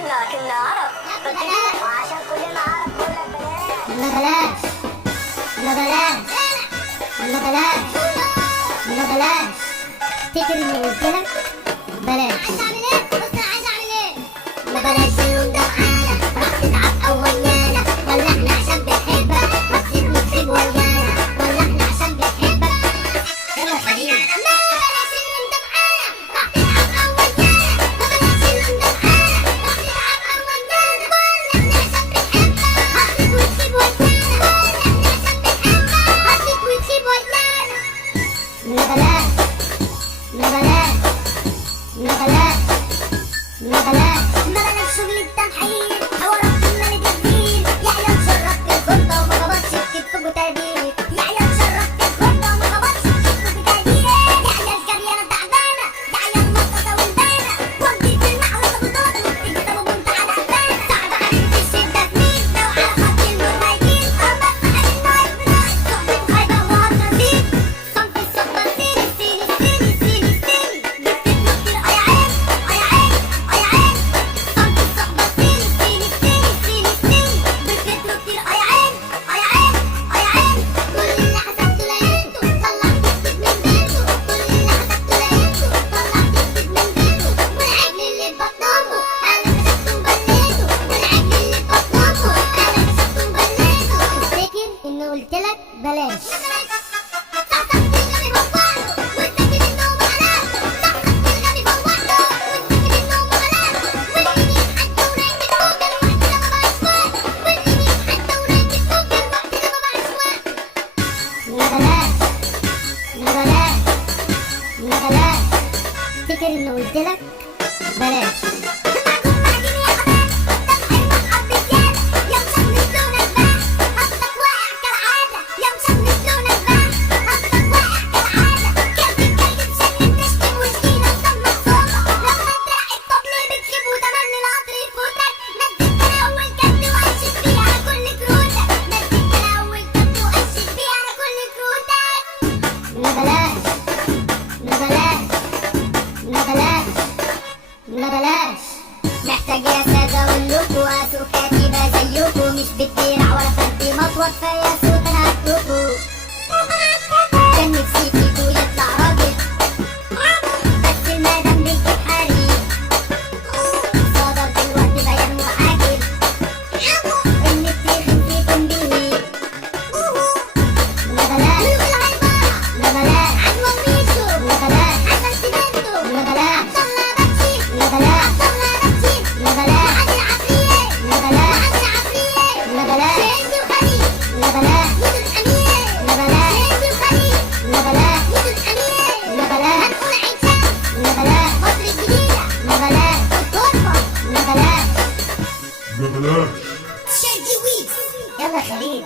كنا عرب وعشان كلنا عرب بقول لك بلاش. لا بلاش لا بلاش لا بلاش. تفتكر اني قلت لك بلاش؟ عايز اعمل ايه؟ بص انا عايز اعمل ايه؟ لا بلاش اللون ده معانا، راح تتعب او ويانا، ولا احنا عشان بنحبك ما تسيب نكتب ويانا، ولا احنا عشان بنحبك. يلا خلينا لا بلاش اللون ده معانا، راح تتعب او ويانا، لا بلاش اللون ده معانا، راح تتعب او ويانا، ولا احنا عشان بنحبك هتسيب وتسيب ويانا، ولا احنا عشان بنحبك هتسيب وتسيب ويانا. لا بلاش لا بلاش لا بلاش لا بلاش. ما بلاش شغل التمحيط، حوارات المال بتزيد، يا عيال شربت الخرطة وما خبطش بكتفك وتربيت، يا عيال شربت الخرطة وما خبطش بكتفك وتربيت، يا عيال جريانة تعبانة، يا عيال مطاطة ولدانة، وردي في المحل خبطات وبتيجي طب وانت على قفانا، صعب عليك الشدة تميل لو على خط الموت ما يجيش، أمك محل النايف بنايف، صحبة خايبة وهترازيك، صنف الصحبة سيني سيني سيني سيني سيني، بتكتب كتير أي عين أي عين أي عين، صنف الصحبة سيني سيني سيني سيني سيني، بتكتب كتير أي عين أي عين أي عين. كل اللي حسبته لقيته طلع تكتب من بيته، كل اللي حسبته لقيته طلع تكتب من بيته، والعجل اللي ببطنه أنا كسبته وبليته، والعجل اللي ببطنه أنا كسبته وبليته. تفتكر إني قلت لك بلاش؟ صحصحت الغبي بوعده واتفكر إنه مغلاك، صحصحت الغبي بوعده واتفكر إنه مغلاك، واللي يتحدى ورايك فوق الوقت ده ما بقاش واق، واللي يتحدى ورايك فوق الوقت ده ما بقاش واق. لا بلاش لا بلاش لا بلاش. تفتكر إني قلت لك بلاش؟ معكم معجين يا حماد، ده بحرمك حب زيادة، يا مشمس لونك بان، قصدك واقع كالعادة، يا مشمس لونك بان، قصدك واقع كالعادة، كيف بتكلم شنن تشتم وشكيلة وسمك صوتك، لما تلاقي الطبل بتجيب وتمني القطر يفوتك، نزلت الأول كد وقشت فيه على كل كروتك، نزلت الأول كد وقشت فيه على كل كروتك. لا بلاش لا بلاش لا بلاش لا بلاش. محتاج يا سادة اقولكوا اسوق كتيبة زيكوا، مش بتديرع ولا فردي مطوط فيا صوت انا هتوكوا، كان نفسي فيكوا يطلع راجل بس المدام بنتك حريم، صدر دلوقتي بيان وعاجل ان التخن فيكم بيهيم. لا بلاش لا بلاش عنوان ميشو، لا بلاش عسل سيمنتو، لا بلاش عبدالله بكشي، لا بلاش عبدالله بكشي، لا بلاش وعادل عفرية، لا بلاش وعادل عفرية، لا بلاش هندي وخليل، لا بلاش يوسف أمير، لا بلاش هندي وخليل، لا بلاش يوسف أمير، لا بلاش هنقول عين شمس، لا بلاش مصر الجديدة، لا بلاش الغرفة، لا بلاش لا بلاش. شادي ويكس. يلا خليل.